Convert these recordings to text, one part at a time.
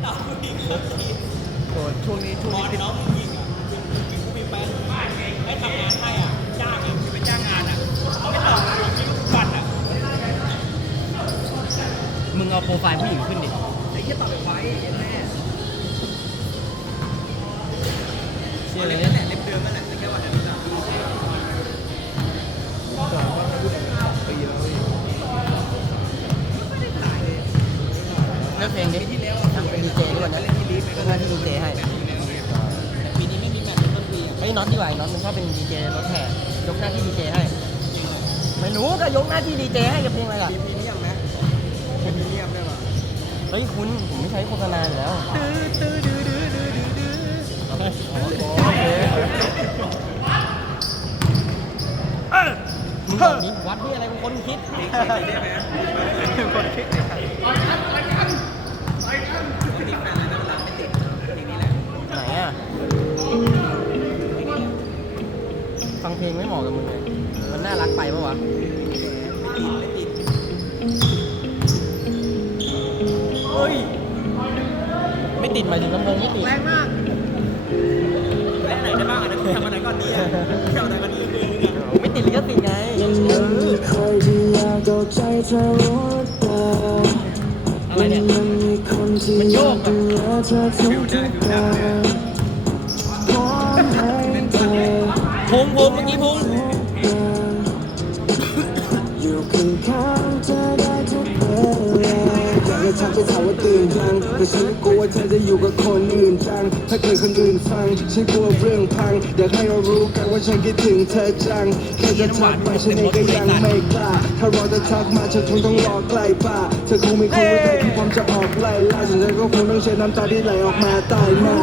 โอ้ช่วงนี้ช่วงพอนี้ที่น้องผู้หญิงอะมีผู้มีแฟนให้ทำงานให้อะจ้างอะคือไปจ้างงานอะเขาไม่ตอบเราคิดทุกวันอะมึงเอาโปรไฟล์ผู้หญิงขึ้นดิไอ้ที่ตอบไปไว้แม่ อะไอ้ยน็อตดีกว่าไอ้น็อตมันชอบเป็นดีเจรถแห่ยกหน้าที่ดีเจให้ไม่รู้ก็ยกหน้าที่ดีเจให้กับเพลงอะไรล่ะปีนี้ยังไหมปีนี้ยังได้ป่ะเฮ้ยคุณผมไม่ใช้โฆษณาอยู่แล้วโอเคมึงบอกนี้วัดที่อะไรมึงคนคิดได้ไหมคนคิด เพลงไม่เหมาะกับมึงเลยมันน่ารักไปปะวะเฮ้ย ไม่ติดหมายถึงลำโพงไม่ติดแรงมากแรงไหนได้บ้างอะนะทำอะไรก่อนดีอะเที่ยวอะไรกันดีคือเนี่ยไม่ติดลิขสิทธิ์ไงยังมีใครที่อยากเอาใจเธอรู้แต่อะไรเนี่ยมันมีคนที่มันโยอยากกอะ พุงพุงเมื่อกี้พุงอยู่ข้างๆเธอได้ทุกเวลาอยากให้ฉันจะถามว่าตื่นยังแต่ฉันกลัวเธอจะอยู่กับคนอื่นจัง ถ้าเกิดคนอื่นฟังฉันกลัวเรื่องพังอยากให้เรารู้กันว่าฉันคิดถึงเธอจังแค่จะทักไปฉันเองก็ยังไม่กล้า ถ้ารอจะทักมาฉันคงต้องรอใกล้ป่าเธอคงไม่คุ้นว่าเธอที่พร้อมจะออกไล่ล่าฉันก็คงต้องใช้น้ำตาที่ไหลออกมาใต้หน้า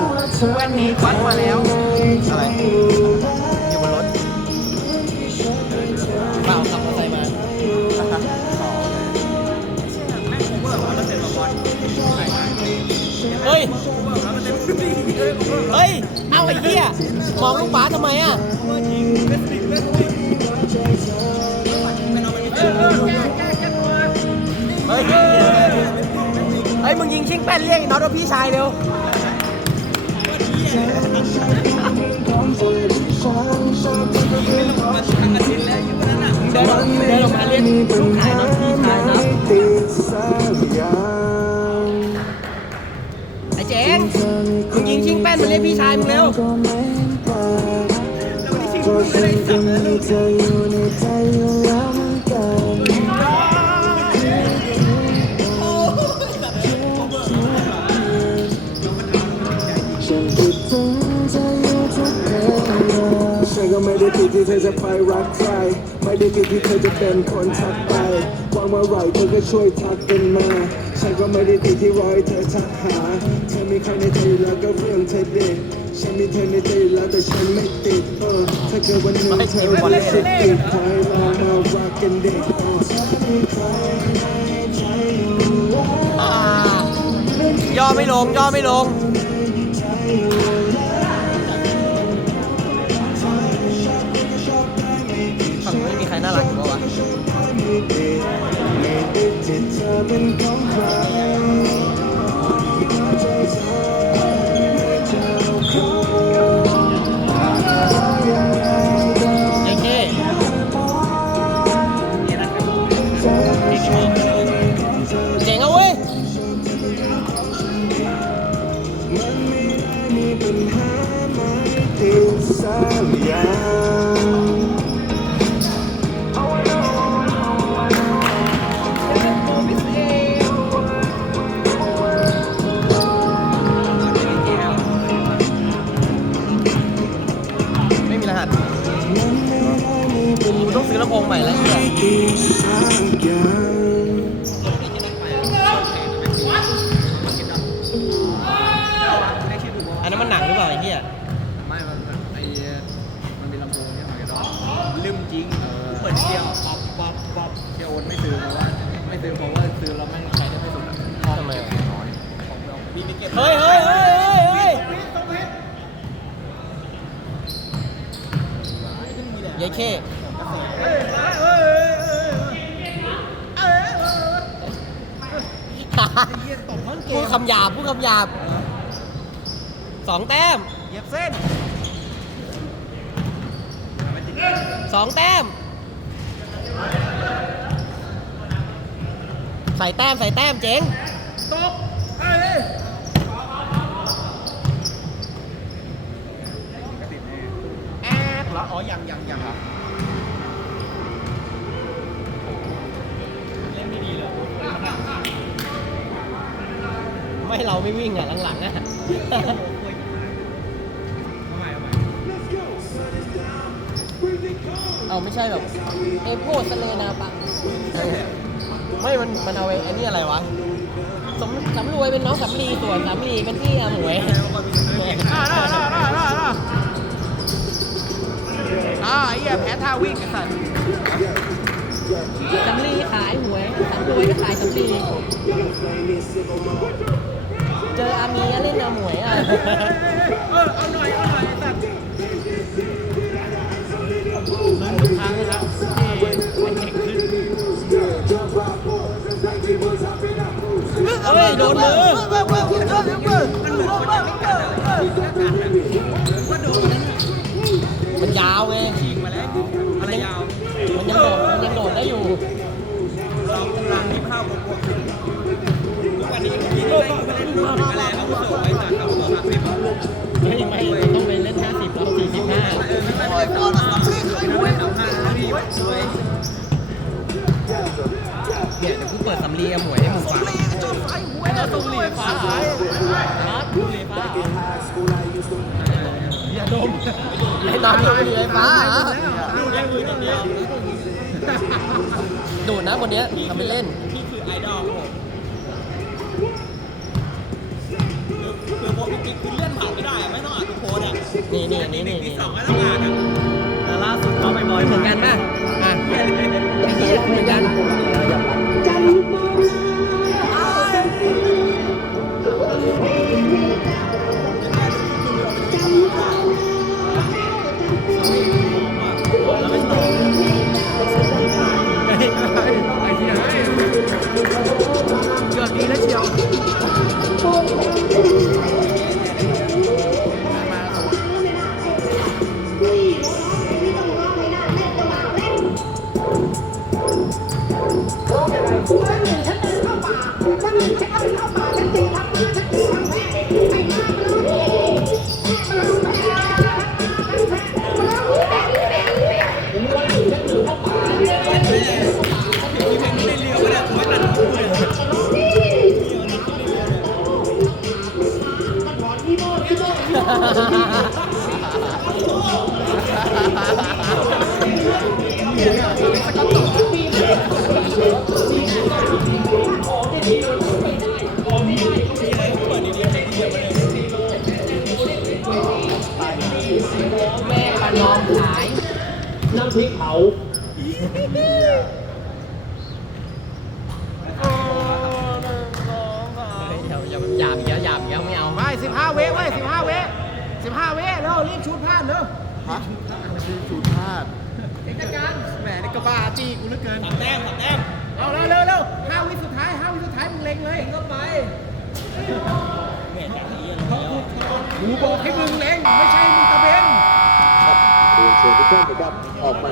วันนี้ควัดมาแล้วอะไร เอ้ยเอ้ยเอร์เซ็นต์เฮ้ยเอร์เฮ้ย เอาไอ้เหี้ยมองลูกบาทำไมอะเล่นสิเล่นสิไม่เอาไปเออเออแก้แก้แก้ตัวเฮ้ย เฮ้ย มึงยิงชิงแป้นเรียกไอ้น็อตว่าพี่ชายเร็วมันทำกระเดินออกมาเรียกลูกชายน็อตพี่ชายครั มึงยิงชิงแป้นมาเรียกพี่ชายมึงเร็วก็ไม่ไปเพราะฉันก็มีเธออยู่ในใจอยู่แล้วเหมือนกันฉันคิดถึงเธอยู่ทุกเวลาฉันก็ไม่ได้ผิดที่เธอจะไปรักใคร ไม่ได้ผิดที่เธอจะเป็นคนทักไป เมื่อไหร่เธอก็ช่วยทักกันมา ฉันก็ไม่ได้ผิดที่รอให้เธอทักหา เธอมีใครในใจแล้วก็เรื่องเธอเด็กฉันมีเธอในใจแล้วแต่ฉันไม่ติดเออถ้าเกิดวันหนึ่งเธอไม่สิทธิ์ติดใครเรามารักกันเด็กฉันมีใครในใจอยู่ย่อไม่ลงย่อไม่ลง เยเข้เพูดคำหยาบพูดคำหยาบสองแต้มเหยียบเส้นสองแต้ม ใส่แต้ม ใส่แต้มเจ๋งตบเอ้ยแอดเหรออ๋อ ยังยังยังครับไม่เราไม่วิ่งอะหลังๆอะเอาไม่ใช่แบบเอโพสเลนาปะไม่มันมันเอาไอ้ไอ้นี่อะไรวะสำสำรวยเป็นน้องสำลีส่วนสำลีเป็นพี่อาหมวยอ่า ได้ได้ได้ได้ได้อ่าไอ้เหี้ยแพ้ท่าวิ่งไอ้สัตว์สำลีขายหวยสำรวยก็ขายสำลีเจออาเมียเล่นอาหมวยอะ เออเอาหน่อยเอาหน่อย เนี่ยเดี๋ยวกูเปิดสำลีอาหมวยให้มึงฟังจนไฟหวยแล้วตรงหลีฟ้าหายครับบุหรี่ฟ้าอย่าดมไอ้นอนอยู่บุหรี่ไฟฟ้าดูแลมืออย่างเดียวดูนะคนเนี้ยทำไปเล่นพี่คือไอดอลคือผมจริงคือเลื่อนผ่านไม่ได้ไม่ต้องอ่านทุกโพสอะนี่นี่นี่นี่นี่สองก็ต้องอ่านอะล่าสุดก็ไม่บอยเหมือนกันป่ะอะไอ้เหี้ยเหมือนกัน แม่ประนอมขาย น้ำพริกเผาอย่าอย่าหยาบเยอะหยาเยอะไม่เอา ไม่สิบห้าเวเว้ยสิบห้าเว สิบห้าเวเร็วรีบชุดพลาดเร็วฮะชุดพลาดเอกการแหมนี่กระบาจี้กูเหลือเกิน สามแต้มสามแต้มเอาเร็วเร็วเร็วห้าวิสุดท้ายห้าวิสุดท้ายมึงเล็งเลยก็ไปกูบอกให้มึงเล็งไม่ใช่มึงตะเบนเรียนเชิญทุกท่านนะครับออกมา